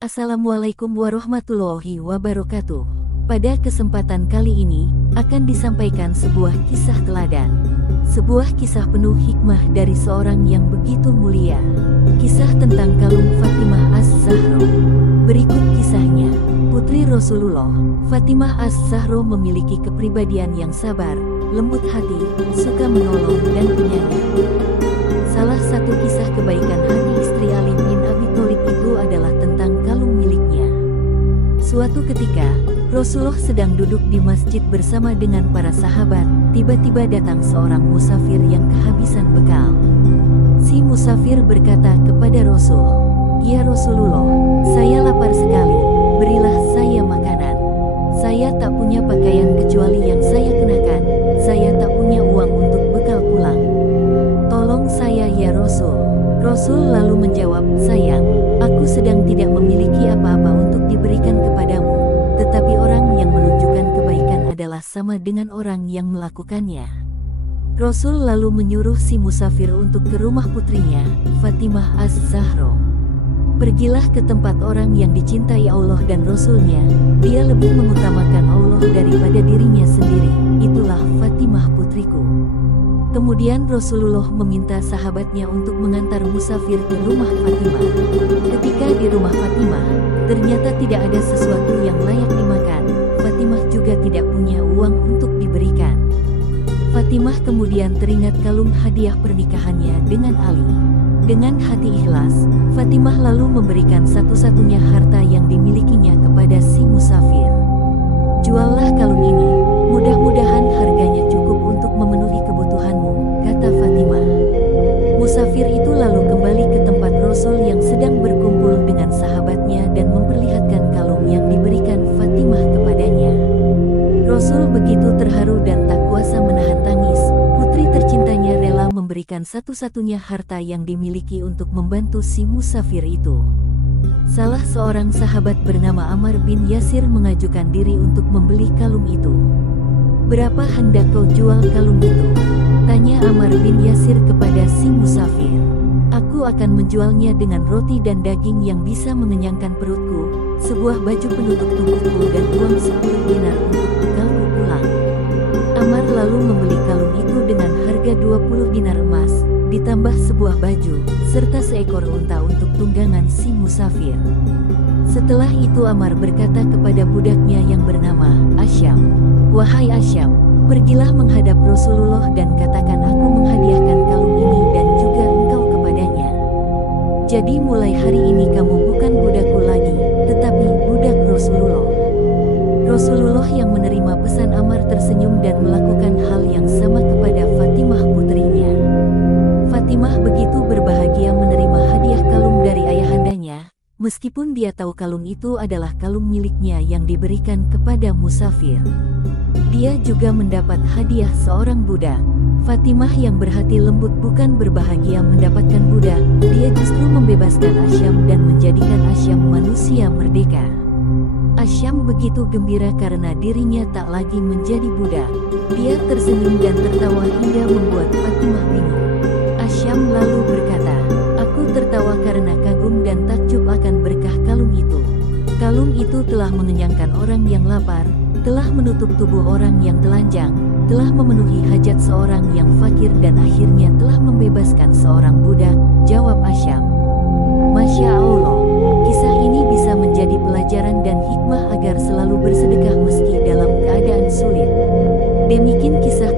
Assalamualaikum warahmatullahi wabarakatuh. Pada kesempatan kali ini, akan disampaikan sebuah kisah teladan. Sebuah kisah penuh hikmah dari seorang yang begitu mulia. Kisah tentang kalung Fatimah Az-Zahra. Berikut kisahnya. Putri Rasulullah, Fatimah Az-Zahra memiliki kepribadian yang sabar, lembut hati, suka menolong dan penyayang. Salah satu kisah kebaikan hati istri Ali bin Abi Thalib itu adalah tentang kalung miliknya. Suatu ketika, Rasulullah sedang duduk di masjid bersama dengan para sahabat. Tiba-tiba datang seorang musafir yang kehabisan bekal. Si musafir berkata kepada Rasul, "Ya Rasulullah, saya lapar sekali, berilah saya makanan. Saya tak punya pakaian kecuali yang saya kenakan. Saya tak punya uang untuk bekal pulang. Tolong saya ya Rasul." Rasul lalu menjawab, "Sayang, aku sedang tidak memiliki apa-apa untuk diberikan kepadamu, tetapi orang yang menunjukkan kebaikan adalah sama dengan orang yang melakukannya." Rasul lalu menyuruh si musafir untuk ke rumah putrinya, Fatimah Az-Zahra. "Pergilah ke tempat orang yang dicintai Allah dan Rasulnya, dia lebih mengutamakan Allah daripada dirinya sendiri, itulah Fatimah putriku." Kemudian Rasulullah meminta sahabatnya untuk mengantar musafir ke rumah Fatimah. Ketika di rumah Fatimah, ternyata tidak ada sesuatu yang layak dimakan. Fatimah juga tidak punya uang untuk diberikan. Fatimah kemudian teringat kalung hadiah pernikahannya dengan Ali. Dengan hati ikhlas, Fatimah lalu memberikan satu-satunya harta yang dimilikinya kepada si musafir. "Juallah kalung ini, mudah-mudahan harganya cukup untuk memenuhi kebutuhanmu," kata Fatimah. Musafir itu lalu kembali ke tempat Rasul yang sedang berkumpul dengan sahabatnya dan memperlihatkan kalung yang diberikan Fatimah kepadanya. Rasul begitu terharu dan tak kuasa menahan tangis. Putri tercintanya rela memberikan satu-satunya harta yang dimiliki untuk membantu si musafir itu. Salah seorang sahabat bernama Ammar bin Yasir mengajukan diri untuk membeli kalung itu. "Berapa hendak kau jual kalung itu?" tanya Ammar bin Yasir kepada si musafir. "Aku akan menjualnya dengan roti dan daging yang bisa mengenyangkan perutku, sebuah baju penutup tubuhku dan uang 10 dinar untuk bekalku pulang." Ammar lalu membeli kalung itu dengan harga 20 dinar emas, ditambah sebuah baju, serta seekor unta untuk tunggangan si musafir. Setelah itu Ammar berkata kepada budaknya yang bernama Asyam, "Wahai Asyam, pergilah menghadap Rasulullah dan katakan aku menghadiahkan kalung ini dan juga engkau kepadanya. Jadi mulai hari ini kamu bukan budakku lagi, tetapi budak Rasulullah." Rasulullah yang menerima pesan Ammar tersenyum dan melakukan hal yang sama kepada Fatimah putrinya. Fatimah begitu berbahagia menerima hadiah kalung dari ayahandanya, meskipun dia tahu kalung itu adalah kalung miliknya yang diberikan kepada musafir. Dia juga mendapat hadiah seorang budak. Fatimah yang berhati lembut bukan berbahagia mendapatkan budak, dia justru membebaskan Asyam dan menjadikan Asyam manusia merdeka. Asyam begitu gembira karena dirinya tak lagi menjadi budak. Dia tersenyum dan tertawa hingga membuat Fatimah bingung. Asyam lalu berkata, "Aku tertawa karena kagum dan takjub akan berkah kalung itu. Kalung itu telah mengenyangkan orang yang lapar, telah menutup tubuh orang yang telanjang, telah memenuhi hajat seorang yang fakir dan akhirnya telah membebaskan seorang budak," jawab Asyam. Masya Allah, kisah ini bisa menjadi pelajaran dan hikmah agar selalu bersedekah meski dalam keadaan sulit. Demikian kisah